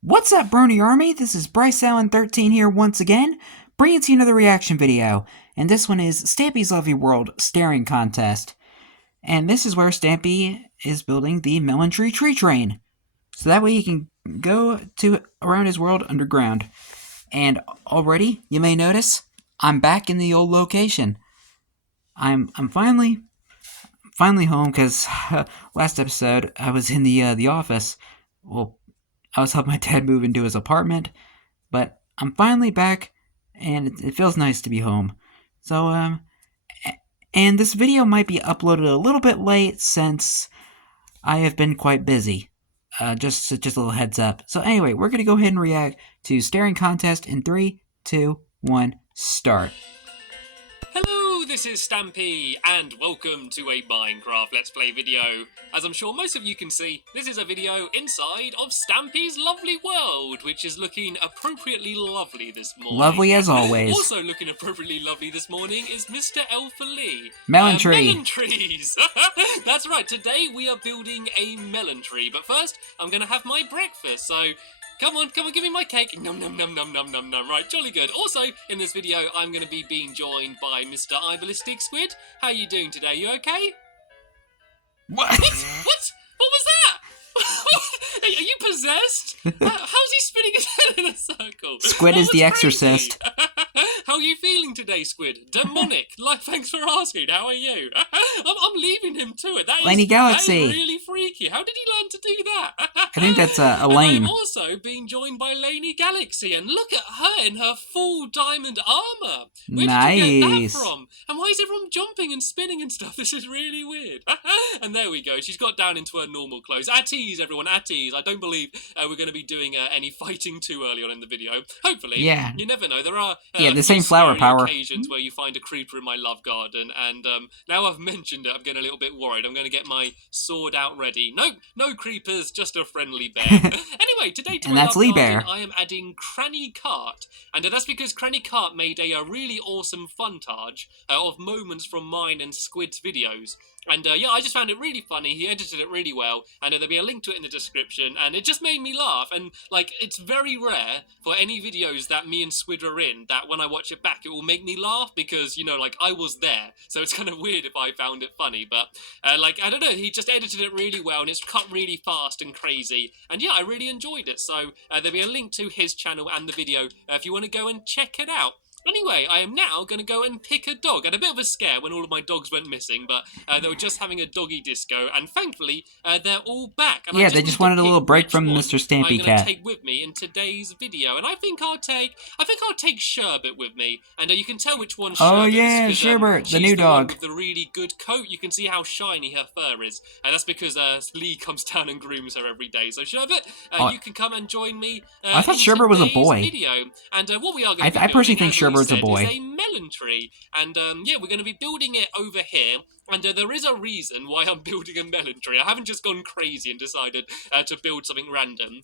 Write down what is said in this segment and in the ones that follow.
What's up, Brony Army? This is BryceAllen13 here once again, bringing to you another reaction video. And this one is Stampy's Lovely World Staring Contest. And this is where Stampy is building the Melon Tree Train. So that way he can go to around his world underground. And already, you may notice, I'm back in the old location. I'm finally home, because last episode I was in the office. Well, I was helping my dad move into his apartment, but I'm finally back, and it feels nice to be home. So, and this video might be uploaded a little bit late since I have been quite busy. Just a little heads up. So anyway, we're gonna go ahead and react to Staring Contest in 3, 2, 1, start. Hello, this is Stampy, and welcome to a Minecraft Let's Play video. As I'm sure most of you can see, this is a video inside of Stampy's lovely world, which is looking appropriately lovely this morning. Lovely as always. Also looking appropriately lovely this morning is Mr. Alpha Lee. Melon tree. Melon trees! That's right, today we are building a melon tree, but first I'm going to have my breakfast, so... Come on, give me my cake. Num, num, num, num, num, num, num. Right, jolly good. Also, in this video, I'm going to be being joined by Mr. Ballistic Squid. How are you doing today? You okay? What? What? What was that? Are you possessed? How's he spinning his head in a circle? Squid is the exorcist. How are you feeling today, Squid? Demonic. Like, thanks for asking. How are you? I'm leaving him to it. That Laney Galaxy. That is really freaky. How did he learn to do that? I think that's Elaine. And I'm also being joined by Laney Galaxy, and look at her in her full diamond armor. Where Nice. did you get that from? And why is everyone jumping and spinning and stuff? This is really weird. And there we go. She's got down into her normal clothes. At ease, everyone. At ease. I don't believe we're going to be doing any fighting too early on in the video. Hopefully. Yeah. You never know. There are the same flower power. occasions where you find a creeper in my love garden, and now I've mentioned it, I'm getting a little bit worried. I'm going to get my sword out ready. Nope, no creepers, just a friendly bear. Anyway, today to And my that's love Lee garden, Bear. I am adding Cranny Cart, and that's because Cranny Cart made a really awesome funtage of moments from mine and Squid's videos. And yeah, I just found it really funny. He edited it really well, and there'll be a link to it in the description. And it just made me laugh. And like, it's very rare for any videos that me and Squid are in that when I watch it back, it will make me laugh because, you know, like, I was there. So it's kind of weird if I found it funny. But like, I don't know, he just edited it really well, and it's cut really fast and crazy. And yeah, I really enjoyed it. So there'll be a link to his channel and the video if you want to go and check it out. Anyway, I am now going to go and pick a dog. I had a bit of a scare when all of my dogs went missing, but they were just having a doggy disco, and thankfully, they're all back. And Yeah, they just wanted a little break from Mr. Stampy I'm Cat. going to take with me in today's video, and I think I'll take Sherbet with me, and you can tell which one Sherbet Oh is, yeah, 'cause, Sherbert, the she's new the one dog. with the really good coat. You can see how shiny her fur is, and that's because Lee comes down and grooms her every day. So Sherbet, you can come and join me. I thought Sherbert was a boy. Video. And what we are going to be I personally building, think as Lee Sherbert's a said, boy. is a melon tree, and yeah, we're going to be building it over here. And there is a reason why I'm building a melon tree. I haven't just gone crazy and decided to build something random.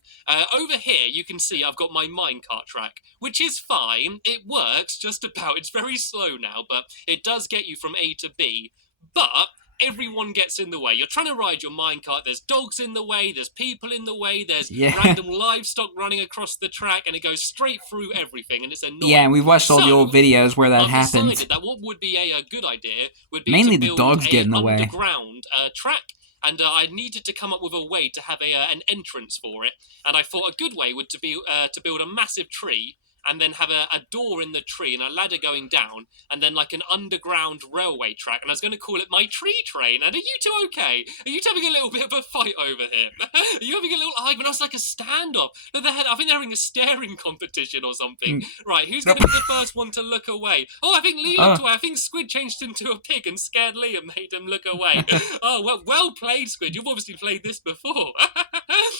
Over here, you can see I've got my minecart track, which is fine. It works just about. It's very slow now, but it does get you from A to B. But everyone gets in the way. You're trying to ride your minecart, there's dogs in the way, there's people in the way, there's random livestock running across the track, and it goes straight through everything, and it's annoying. Yeah, and we've watched all the old videos where that I've happens. decided that what would be a good idea would be Mainly to the build dogs get in the an way. underground track. And I needed to come up with a way to have an entrance for it. And I thought a good way would to be to build a massive tree, and then have a door in the tree and a ladder going down, and then like an underground railway track. And I was going to call it my tree train. And are you two okay? Are you two having a little bit of a fight over here? Are you having a little argument? I was like a standoff. I think they're having a staring competition or something. Right, who's going to be the first one to look away? Oh, I think Lee looked away. I think Squid changed into a pig and scared Lee and made him look away. Oh, well played, Squid. You've obviously played this before.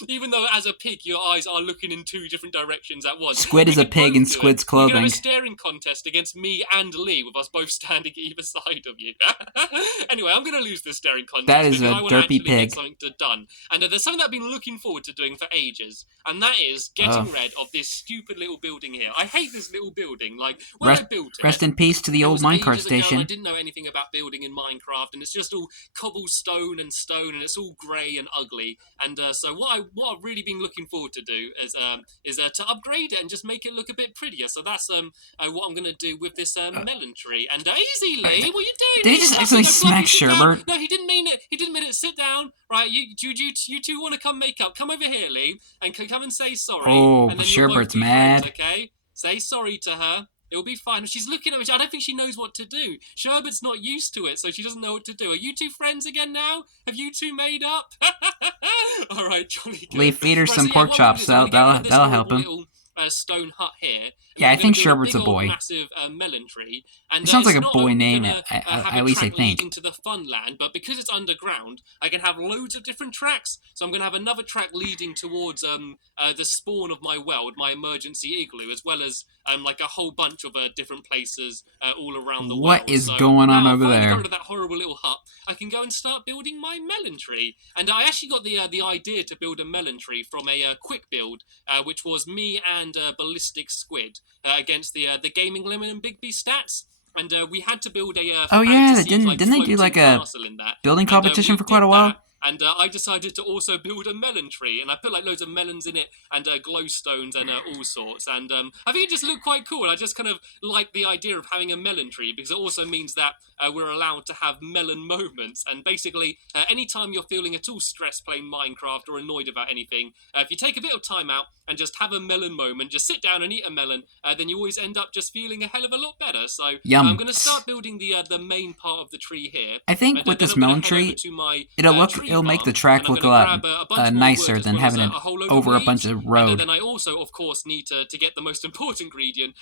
Even though as a pig, your eyes are looking in two different directions at once. Squid is a pig in Squid's clothing. We're going to have a staring contest against me and Lee, with us both standing either side of you. Anyway, I'm going to lose this staring contest. That is because a I want to derpy actually pig. Get something done. And there's something that I've been looking forward to doing for ages, and that is getting rid of this stupid little building here. I hate this little building. Like, when I built it... Rest in peace to the old Minecraft station. I didn't know anything about building in Minecraft, and it's just all cobblestone and stone, and it's all grey and ugly. And so what I've really been looking forward to do is to upgrade it and just make it look a bit prettier. So that's what I'm gonna do with this melon tree. And easy, Lee, what are you doing? Did he just accidentally smack Sherbert? No, he didn't mean it. He didn't mean it. Sit down. Right, you two want to come make up? Come over here, Lee, and come and say sorry. Oh, and then Sherbert's mad. Friends, okay, say sorry to her. It'll be fine. She's looking at me. I don't think she knows what to do. Sherbert's not used to it, so she doesn't know what to do. Are you two friends again now? Have you two made up? All right, jolly good. Lee, feed her some pork chops. That'll help him. Little, stone hut here. Yeah, I think Sherbert's a boy. Massive melon tree. And, it sounds like a boy name, at least I think. Leading to the fun land, but because it's underground, I can have loads of different tracks. So I'm going to have another track leading towards the spawn of my world, my emergency igloo, as well as like a whole bunch of different places all around the world. What is going on over there? Go to that horrible little hut. I can go and start building my melon tree. And I actually got the idea to build a melon tree from a quick build, which was me and Ballistic Squid against the Gaming Lemon and Big B stats. And we had to build a oh yeah, didn't they do like a building competition for quite a while? And I decided to also build a melon tree, and I put like loads of melons in it, and glowstones and all sorts. And I think it just looked quite cool. I just kind of like the idea of having a melon tree because it also means that we're allowed to have melon moments. And basically, anytime you're feeling at all stressed playing Minecraft or annoyed about anything, if you take a bit of time out and just have a melon moment, just sit down and eat a melon, then you always end up just feeling a hell of a lot better. So I'm going to start building the main part of the tree here. I think with this melon tree, it'll make the track look a lot nicer than having it over a bunch of road. And then I also, of course, need to get the most important ingredient.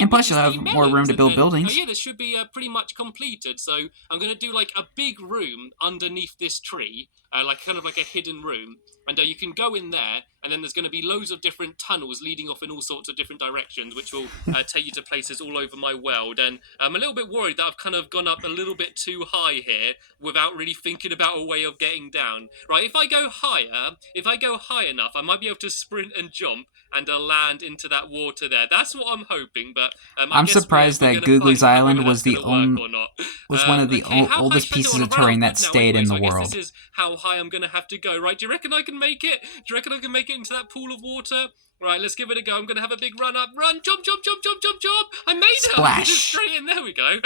And plus you'll have more room to build buildings. Yeah, this should be pretty much completed. So I'm going to do like a big room underneath this tree, like kind of like a hidden room. And you can go in there, and then there's going to be loads of different tunnels leading off in all sorts of different directions, which will take you to places all over my world. And I'm a little bit worried that I've kind of gone up a little bit too high here without really thinking about a way of getting down. Right, if I go high enough, I might be able to sprint and jump and land into that water there. That's what I'm hoping, but I'm surprised that Googly's Island was one of the oldest pieces of terrain that stayed in the world. This is how high I'm going to have to go, right? Do you reckon I can make it? Do you reckon I can make it into that pool of water? Right, let's give it a go. I'm going to have a big run up. Run, jump, jump, jump, jump, jump, jump. I made it. Splash. Straight in. There we go.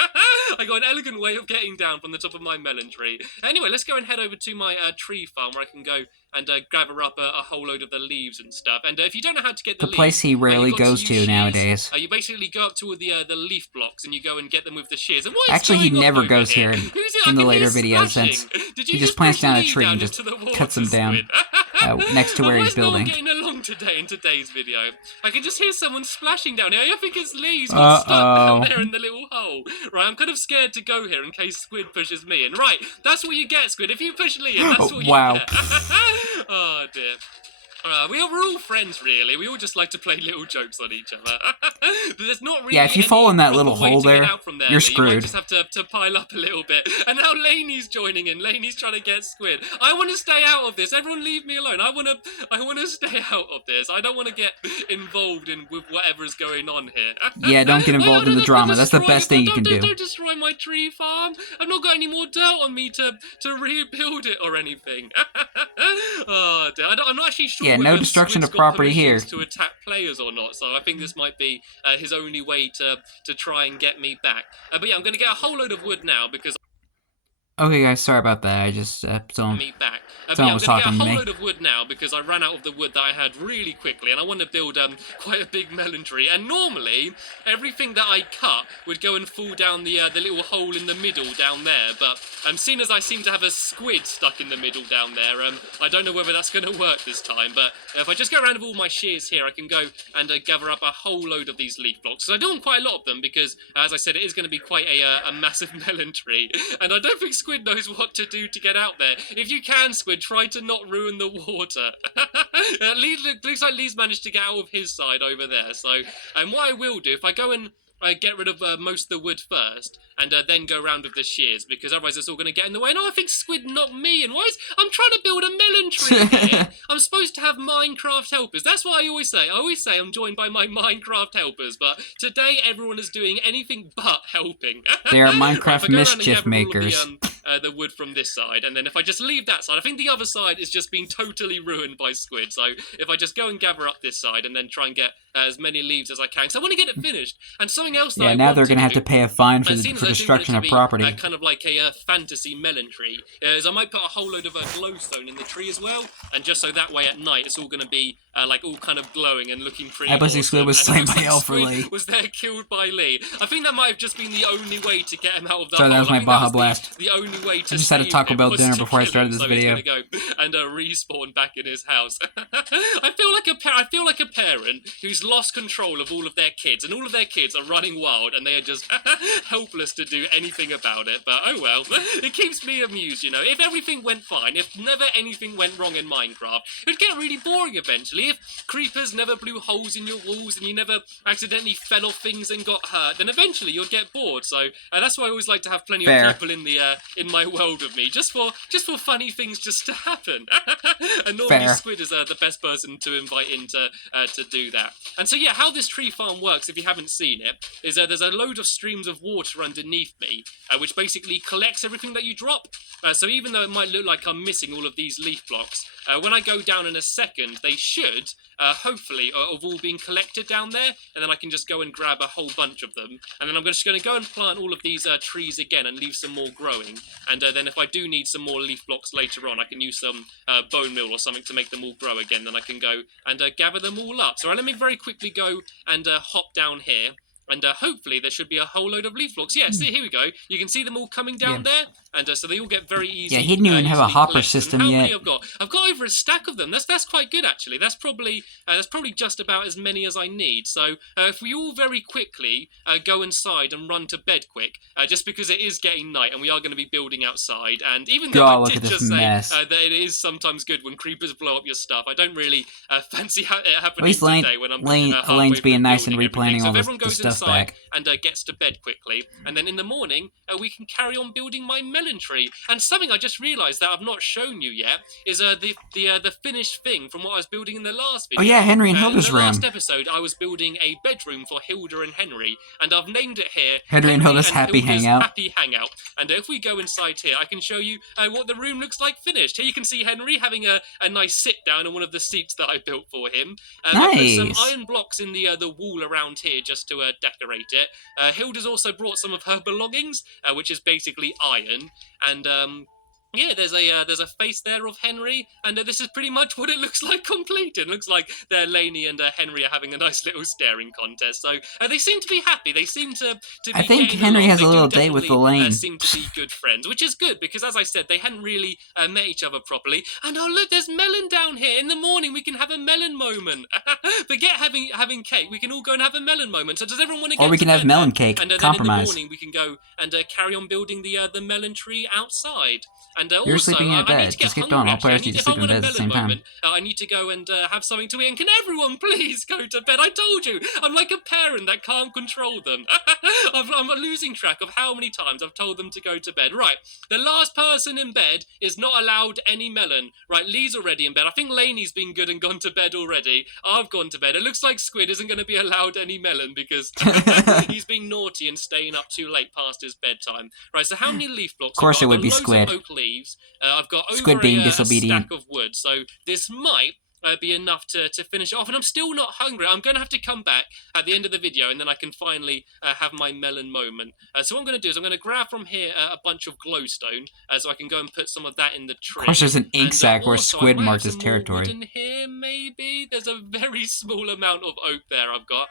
I got an elegant way of getting down from the top of my melon tree. Anyway, let's go and head over to my tree farm where I can go and gather up a whole load of the leaves and stuff. And if you don't know how to get the leaves, place he rarely goes to nowadays. You basically go up to all the leaf blocks and you go and get them with the shears. And actually, he never goes here in the later videos since he just plants down a tree and just cuts them down next to where he's building. I'm getting along today in today's video. I can just hear someone splashing down here. I think it's Lee's got stuck down there in the little hole. Right, I'm kind of scared to go here in case Squid pushes me in. Right, that's what you get, Squid. If you push Lee in, that's what you get. Oh, dear. We're all friends, really. We all just like to play little jokes on each other. There's not really if you fall in that little hole there, you're screwed. You might just have to pile up a little bit. And now Laney's joining in. Laney's trying to get Squid. I want to stay out of this. Everyone leave me alone. I want to stay out of this. I don't want to get involved with whatever is going on here. Yeah, don't get involved in the drama. That's the best thing you can do. Don't destroy my tree farm. I've not got any more dirt on me to rebuild it or anything. Oh, dear. I'm not actually sure. Yeah, no destruction of property here. To attack players or not, so I think this might be his only way to try and get me back. But yeah, I'm going to get a whole load of wood now because. Okay, guys, sorry about that. I just someone was talking to me. I'm going to get a whole load of wood now because I ran out of the wood that I had really quickly, and I want to build quite a big melon tree. And normally, everything that I cut would go and fall down the little hole in the middle down there. But seeing as I seem to have a squid stuck in the middle down there, I don't know whether that's going to work this time. But if I just go around with all my shears here, I can go and gather up a whole load of these leaf blocks. So I do want quite a lot of them because, as I said, it is going to be quite a massive melon tree, and I don't think Squid knows what to do to get out there. If you can, Squid, try to not ruin the water. Looks like Lee's managed to get out of his side over there. So, what I will do, if I go and get rid of most of the wood first, and then go around with the shears, because otherwise it's all going to get in the way. And I think Squid knocked me in. I'm trying to build a melon tree here. I'm supposed to have Minecraft helpers. That's what I always say. I always say I'm joined by my Minecraft helpers, but today everyone is doing anything but helping. They are Minecraft mischief makers. The wood from this side, and then if I just leave that side, I think the other side is just being totally ruined by Squid. So if I just go and gather up this side and then try and get as many leaves as I can, because I want to get it finished. And something else that now they're going to have to pay a fine for destruction of property. Kind of like a fantasy melon tree, is I might put a whole load of glowstone in the tree as well, and just so that way at night it's all going to be like all kind of glowing and looking pretty. Awesome. Squid was slain by Lee. Was there killed by Lee? I think that might have just been the only way to get him out of the hole. That was my Baja Blast. The only way to I just had a Taco Bell dinner before I started this video. He's gonna go and respawn back in his house. I feel like a parent who's lost control of all of their kids, and all of their kids are running wild, and they are just helpless to do anything about it. But oh well, it keeps me amused, you know. If everything went fine, if never anything went wrong in Minecraft, it'd get really boring eventually. If creepers never blew holes in your walls and you never accidentally fell off things and got hurt, then eventually you'll get bored. So that's why I always like to have plenty of people in my world with me, just for funny things just to happen. And normally Squid is the best person to invite in to do that. And so yeah, how this tree farm works, if you haven't seen it, is there's a load of streams of water underneath me, which basically collects everything that you drop. So even though it might look like I'm missing all of these leaf blocks, when I go down in a second, they should hopefully have all been collected down there, and then I can just go and grab a whole bunch of them, and then I'm just going to go and plant all of these trees again and leave some more growing, and then if I do need some more leaf blocks later on, I can use some bone meal or something to make them all grow again, then I can go and gather them all up. So let me very quickly go and hop down here. And hopefully there should be a whole load of leaf blocks. Yeah, see, here we go. You can see them all coming down there. And so they all get very easy. Yeah, he didn't even have a hopper system yet. How many I've got? I've got over a stack of them. That's quite good, actually. That's probably just about as many as I need. So if we all very quickly go inside and run to bed quick, just because it is getting night and we are going to be building outside. And even though I did just say that it is sometimes good when creepers blow up your stuff, I don't really fancy it happening today when I'm Lane's being nice and replanting all the stuff back. And gets to bed quickly, and then in the morning we can carry on building my melon tree. And something I just realised that I've not shown you yet is the finished thing from what I was building in the last video. Oh yeah, Henry and Hilda's room. In the last episode, I was building a bedroom for Hilda and Henry, and I've named it here Henry and Hilda's Happy Hangout. Happy Hangout. And if we go inside here, I can show you what the room looks like finished. Here you can see Henry having a nice sit down on one of the seats that I built for him. Nice. I put some iron blocks in the wall around here just to decorate it. Hilda's also brought some of her belongings, which is basically iron, and yeah, there's a face there of Henry, and this is pretty much what it looks like completed. It looks like Lainey and Henry are having a nice little staring contest. So they seem to be happy. They seem to be. I think Henry has a little date with Elaine. Seem to be good friends, which is good because, as I said, they hadn't really met each other properly. And oh look, there's melon down here. In the morning, we can have a melon moment. Forget having cake. We can all go and have a melon moment. So does everyone want to get? Or we can have melon cake. And then compromise. In the morning, we can go and carry on building the melon tree outside. And You're also, sleeping in I bed. need to get Just get hungry, on. All players need to sleep in bed at the same time. I need to go and have something to eat. And can everyone please go to bed? I told you, I'm like a parent that can't control them. I'm losing track of how many times I've told them to go to bed. Right, the last person in bed is not allowed any melon. Right, Lee's already in bed. I think Lainey's been good and gone to bed already. I've gone to bed. It looks like Squid isn't going to be allowed any melon because he's being naughty and staying up too late past his bedtime. Right, so how many leaf blocks? Of course it would be Squid. Oak leaves. I've got Squid over being a disobedient. stack of wood, so this might be enough to finish it off. And I'm still not hungry. I'm going to have to come back at the end of the video, and then I can finally have my melon moment. So what I'm going to do is I'm going to grab from here a bunch of glowstone, so I can go and put some of that in the tree. Of course, there's an ink sac where Squid marked his territory. In here, maybe there's a very small amount of oak there. I've got.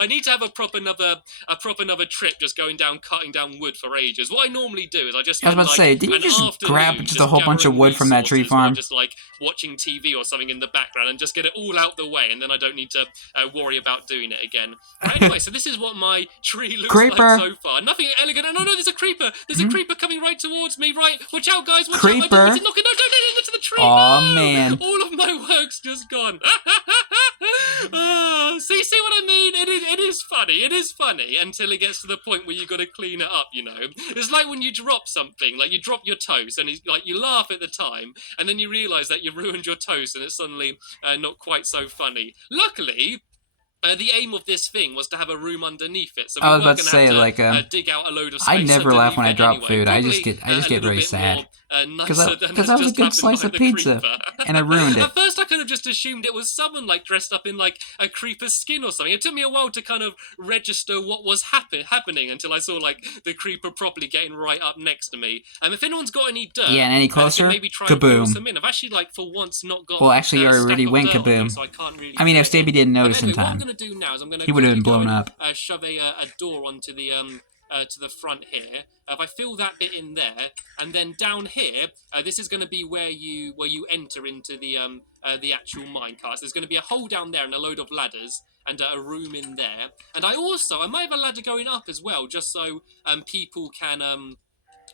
I need to have a proper another trip, just going down, cutting down wood for ages. What I normally do is I just. I was about to say, didn't you just grab just a whole bunch of wood from that tree farm? Just like watching TV or something in the background and just get it all out the way, and then I don't need to worry about doing it again. Right, anyway, so this is what my tree looks like so far. Nothing elegant. Oh no, there's a creeper. There's a creeper coming right towards me. Right, watch out, guys. Watch creeper. out. Don't into the tree. Oh man. All of my work's just gone. See what I mean? It is. funny. It is funny until it gets to the point where you got to clean it up. It's like when you drop something, like you drop your toast, and you laugh at the time, and then you realise that you ruined your toast, and it's suddenly not quite so funny. Luckily, the aim of this thing was to have a room underneath it, so we I was were about going to to say, have to like, dig out a load of I space. never laugh when I drop anyway. food. I Probably just get very sad. Because Nicer than has that was a just good happened slice by of the pizza, creeper. and I ruined it. At first, I kind of just assumed it was someone like dressed up in like a creeper's skin or something. It took me a while to kind of register what was happening until I saw like the creeper properly getting right up next to me. If anyone's got any dirt, Yeah, and any closer, maybe try and fill kaboom. some in. I've actually like for once not got. Well, actually, you already went kaboom. So I can't really. I mean, if Stampy didn't notice in What I'm time, going to do now is I'm going to he would have been blown up. shove a door onto the to the front here. If I fill that bit in there, and then down here, this is going to be where you enter into the actual minecart. There's going to be a hole down there and a load of ladders and a room in there. And I might have a ladder going up as well, just so people can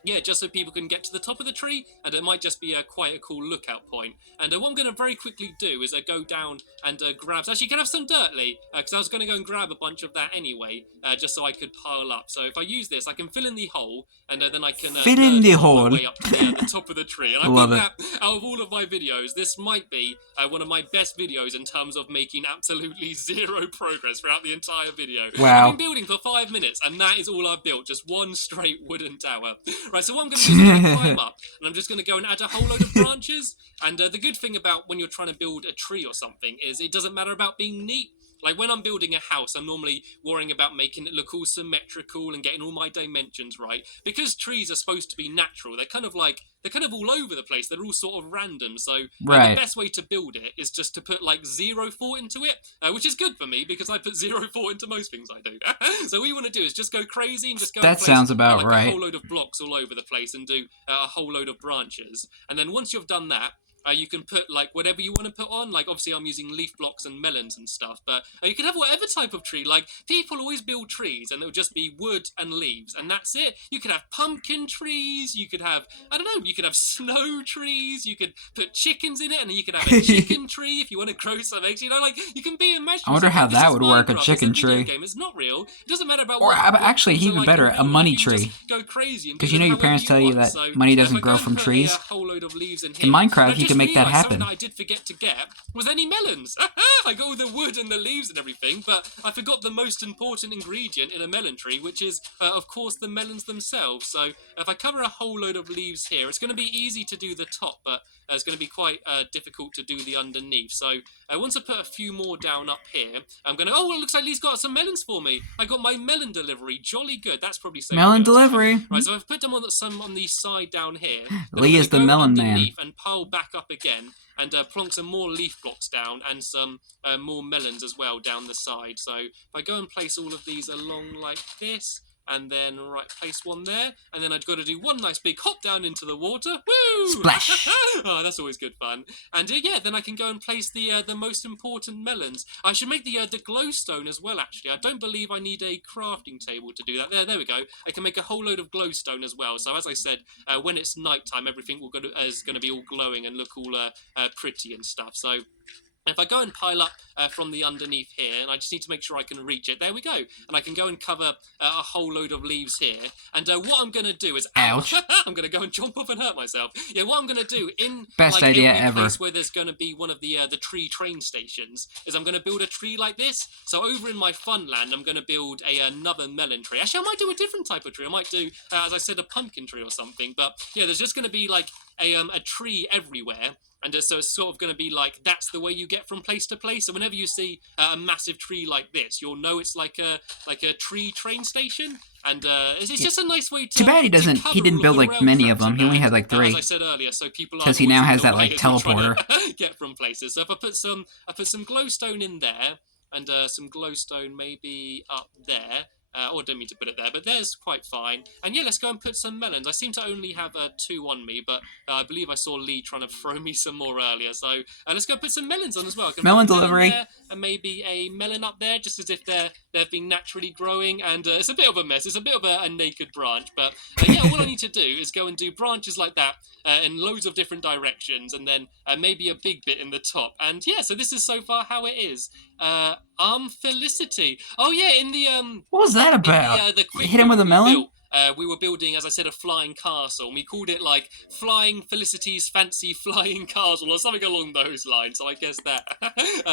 just so people can get to the top of the tree, and it might just be quite a cool lookout point. And what I'm going to very quickly do is go down and grab... Actually, you can have some dirt, Lee, because I was going to go and grab a bunch of that anyway, just so I could pile up. So if I use this, I can fill in the hole, and then I can fill in the hole. my way up to the top of the tree. And I think that out of all of my videos, this might be one of my best videos in terms of making absolutely zero progress throughout the entire video. Wow. I've been building for 5 minutes, and that is all I've built, just one straight wooden tower. Right, so what I'm going to do is I'm going to climb up, and I'm just going to go and add a whole load of branches. And the good thing about when you're trying to build a tree or something is it doesn't matter about being neat. Like when I'm building a house, I'm normally worrying about making it look all symmetrical and getting all my dimensions right. Because trees are supposed to be natural, they're kind of all over the place. They're all sort of random. So the best way to build it is just to put like zero thought into it, which is good for me because I put zero thought into most things I do. So what you want to do is just go crazy and just go. That sounds about like right. A whole load of blocks all over the place and do a whole load of branches. And then once you've done that, you can put like whatever you want to put on. Like obviously I'm using leaf blocks and melons and stuff, but you can have whatever type of tree. Like people always build trees and it'll just be wood and leaves and that's it. You could have pumpkin trees, you could have, I don't know, you could have snow trees, you could put chickens in it, and then you could have a chicken tree if you want to grow some eggs. Like you can be imaginary. I wonder how that would work, a chicken tree. It's not real. It doesn't matter about or actually even better, a money tree. Go crazy because your parents tell you that money doesn't grow from trees. A whole load of leaves in Minecraft, you can make that happen. I did forget to get was any melons. I got all the wood and the leaves and everything, but I forgot the most important ingredient in a melon tree, which is, of course, the melons themselves. So if I cover a whole load of leaves here, it's going to be easy to do the top, but it's going to be quite difficult to do the underneath. So once I put a few more down up here, I'm going to... Oh, it looks like Lee's got some melons for me. I got my melon delivery. Jolly good. That's probably so melon good. delivery. Right, so I've put them on some on the side down here. Lee is the melon man. And pile back up again. And plonk some more leaf blocks down and some more melons as well down the side. So if I go and place all of these along like this, and then place one there, and then I've got to do one nice big hop down into the water. Woo! Splash! Oh, that's always good fun. And then I can go and place the most important melons. I should make the glowstone as well. Actually, I don't believe I need a crafting table to do that. There we go. I can make a whole load of glowstone as well. So as I said, when it's nighttime, everything is going to be all glowing and look all pretty and stuff. So if I go and pile up from the underneath here, and I just need to make sure I can reach it, there we go. And I can go and cover a whole load of leaves here. And what I'm going to do is... Ouch. I'm going to go and jump off and hurt myself. Yeah, what I'm going to do in best idea every ever. Place where there's going to be one of the tree train stations is I'm going to build a tree like this. So over in my fun land, I'm going to build another melon tree. Actually, I might do a different type of tree. I might do, as I said, a pumpkin tree or something. But yeah, there's just going to be like a tree everywhere. And so it's sort of going to be like, that's the way you get from place to place. So whenever you see a massive tree like this, you'll know it's like a tree train station. And it's just a nice way to... Too bad he didn't build like many of them. He only had like 3. As I said earlier, so people are... Because he now has that like teleporter. Get from places. So if I put some glowstone in there, and some glowstone maybe up there... or I didn't mean to put it there, but there's quite fine. And yeah, let's go and put some melons. I seem to only have 2 on me, but I believe I saw Lee trying to throw me some more earlier. So let's go put some melons on as well. Melon delivery. There, and maybe a melon up there, just as if they've been naturally growing. And it's a bit of a mess. It's a bit of a naked branch. But yeah, all I need to do is go and do branches like that in loads of different directions. And then maybe a big bit in the top. And yeah, so this is so far how it is. Felicity. Oh yeah, in the What was that about? the quick Hit him with a we melon? built, we were building, as I said, a flying castle, and we called it like Flying Felicity's Fancy Flying Castle or something along those lines. So I guess that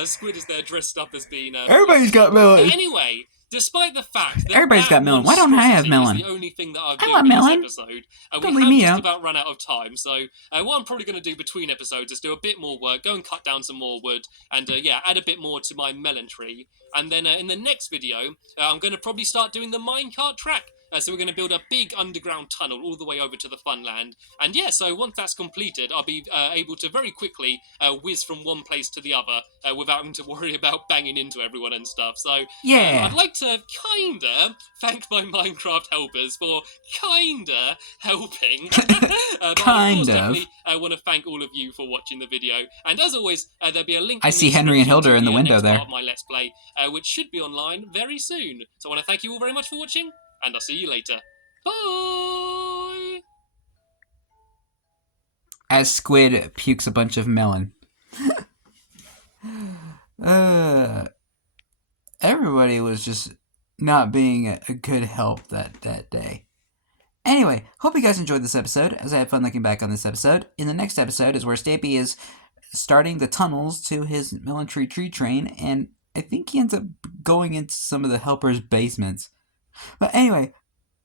Squid is there dressed up as being Everybody's got Felicity. melon. Anyway, despite the fact that Everybody's got melon. Why don't I have melon? is the only thing that I've I built want in this melon. episode, Don't we leave have me just out. about run out of time. So what I'm probably going to do between episodes is do a bit more work, go and cut down some more wood, and yeah, add a bit more to my melon tree. And then in the next video, I'm going to probably start doing the minecart track. So we're going to build a big underground tunnel all the way over to the Funland. And yeah, so once that's completed, I'll be able to very quickly whiz from one place to the other without having to worry about banging into everyone and stuff. So Yeah. I'd like to kinda thank my Minecraft helpers for kinda helping. But Kind of course, of. definitely, I want to thank all of you for watching the video. And as always, there'll be a link. I see Henry and Hilda in the window next there. part of my Let's Play, which should be online very soon. So I want to thank you all very much for watching, and I'll see you later. Bye! As Squid pukes a bunch of melon. Everybody was just not being a good help that day. Anyway, hope you guys enjoyed this episode, as I had fun looking back on this episode. In the next episode is where Stampy is starting the tunnels to his melon tree train, and I think he ends up going into some of the helpers' basements. But anyway,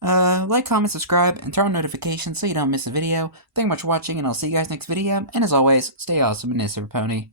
like, comment, subscribe, and turn on notifications so you don't miss a video. Thank you much for watching, and I'll see you guys next video. And as always, stay awesome and S3EP20.